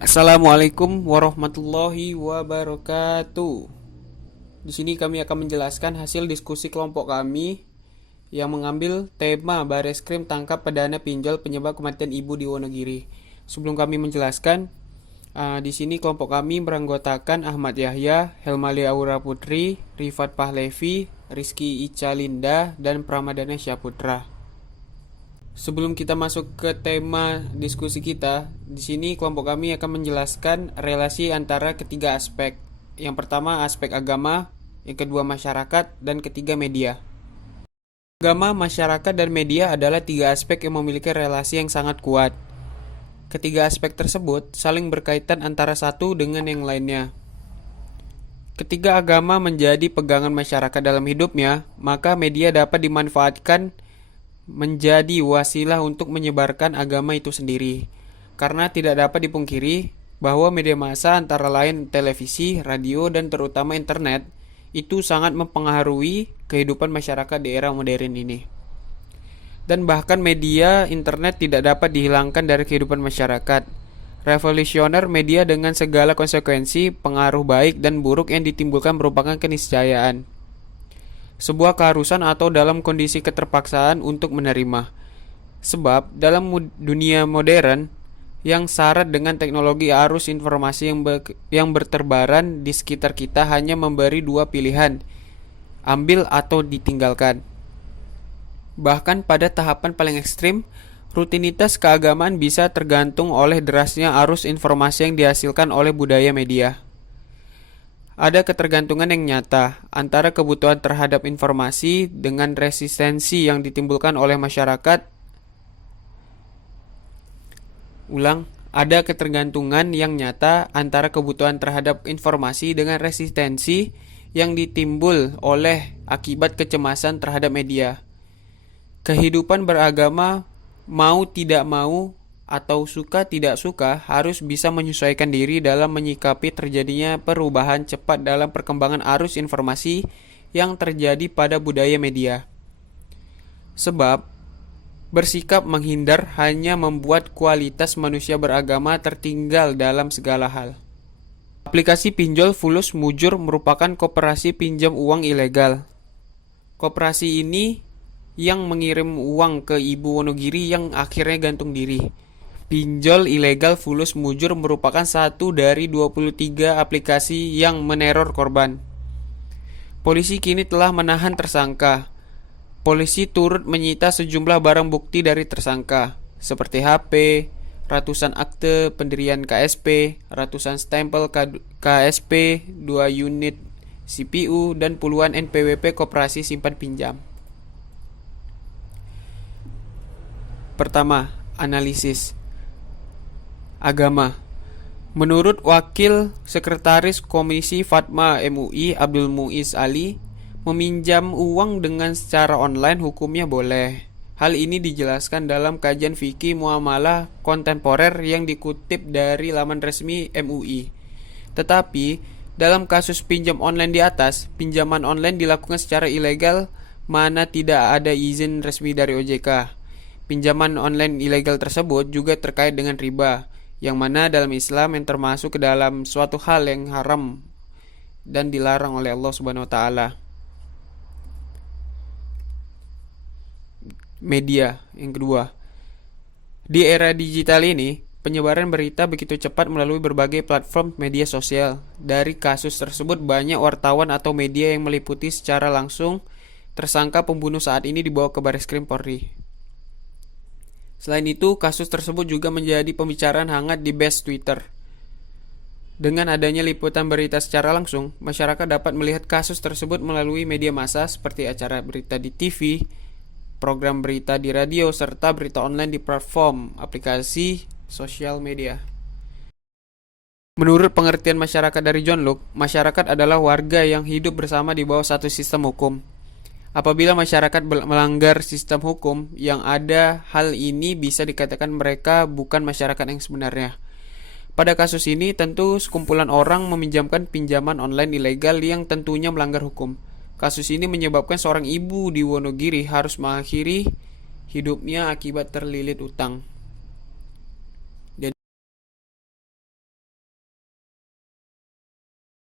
Assalamualaikum warahmatullahi wabarakatuh. Di sini kami akan menjelaskan hasil diskusi kelompok kami yang mengambil tema Bareskrim tangkap perdana pinjol penyebab kematian ibu di Wonogiri. Sebelum kami menjelaskan, di sini kelompok kami beranggotakan Ahmad Yahya, Helmali Aura Putri, Rifat Pahlevi, Rizky Ica Linda, dan Pramadana Syaputra. Sebelum kita masuk ke tema diskusi kita, di sini kelompok kami akan menjelaskan relasi antara ketiga aspek. Yang pertama aspek agama, yang kedua masyarakat, dan ketiga media. Agama, masyarakat, dan media adalah tiga aspek yang memiliki relasi yang sangat kuat. Ketiga aspek tersebut saling berkaitan antara satu dengan yang lainnya. Ketika agama menjadi pegangan masyarakat dalam hidupnya, maka media dapat dimanfaatkan menjadi wasilah untuk menyebarkan agama itu sendiri. Karena tidak dapat dipungkiri bahwa media massa antara lain televisi, radio, dan terutama internet itu sangat mempengaruhi kehidupan masyarakat di era modern ini. Dan bahkan media internet tidak dapat dihilangkan dari kehidupan masyarakat. Revolusioner media dengan segala konsekuensi, pengaruh baik dan buruk yang ditimbulkan merupakan keniscayaan, sebuah keharusan atau dalam kondisi keterpaksaan untuk menerima. Sebab dalam dunia modern yang syarat dengan teknologi arus informasi yang berterbaran di sekitar kita hanya memberi dua pilihan, ambil atau ditinggalkan. Bahkan pada tahapan paling ekstrim, rutinitas keagamaan bisa tergantung oleh derasnya arus informasi yang dihasilkan oleh budaya media. Ada ketergantungan yang nyata antara kebutuhan terhadap informasi dengan resistensi yang ditimbulkan oleh masyarakat. Ada ketergantungan yang nyata antara kebutuhan terhadap informasi dengan resistensi yang ditimbul oleh akibat kecemasan terhadap media. Kehidupan beragama, mau tidak mau atau suka tidak suka, harus bisa menyesuaikan diri dalam menyikapi terjadinya perubahan cepat dalam perkembangan arus informasi yang terjadi pada budaya media. Sebab bersikap menghindar hanya membuat kualitas manusia beragama tertinggal dalam segala hal. Aplikasi pinjol Fulus Mujur merupakan koperasi pinjam uang ilegal. Koperasi ini yang mengirim uang ke Ibu Wonogiri yang akhirnya gantung diri. Pinjol ilegal Fulus Mujur merupakan satu dari 23 aplikasi yang meneror korban. Polisi kini telah menahan tersangka. Polisi turut menyita sejumlah barang bukti dari tersangka, seperti HP, ratusan akte pendirian KSP, ratusan stempel KSP, 2 unit CPU, dan puluhan NPWP koperasi simpan pinjam. Pertama, analisis agama. Menurut Wakil Sekretaris Komisi Fatma MUI Abdul Muiz Ali, meminjam uang dengan secara online hukumnya boleh. Hal ini dijelaskan dalam kajian fikih muamalah kontemporer yang dikutip dari laman resmi MUI. Tetapi, dalam kasus pinjam online di atas, pinjaman online dilakukan secara ilegal mana tidak ada izin resmi dari OJK. Pinjaman online ilegal tersebut juga terkait dengan riba, yang mana dalam Islam yang termasuk ke dalam suatu hal yang haram dan dilarang oleh Allah Subhanahu wa taala. Media yang kedua. Di era digital ini, penyebaran berita begitu cepat melalui berbagai platform media sosial. Dari kasus tersebut banyak wartawan atau media yang meliputi secara langsung tersangka pembunuh saat ini dibawa ke Bareskrim Polri. Selain itu, kasus tersebut juga menjadi pembicaraan hangat di base Twitter. Dengan adanya liputan berita secara langsung, masyarakat dapat melihat kasus tersebut melalui media massa seperti acara berita di TV, program berita di radio, serta berita online di platform aplikasi sosial media. Menurut pengertian masyarakat dari John Locke, masyarakat adalah warga yang hidup bersama di bawah satu sistem hukum. Apabila masyarakat melanggar sistem hukum yang ada, hal ini bisa dikatakan mereka bukan masyarakat yang sebenarnya. Pada kasus ini, tentu sekumpulan orang meminjamkan pinjaman online ilegal yang tentunya melanggar hukum. Kasus ini menyebabkan seorang ibu di Wonogiri harus mengakhiri hidupnya akibat terlilit utang.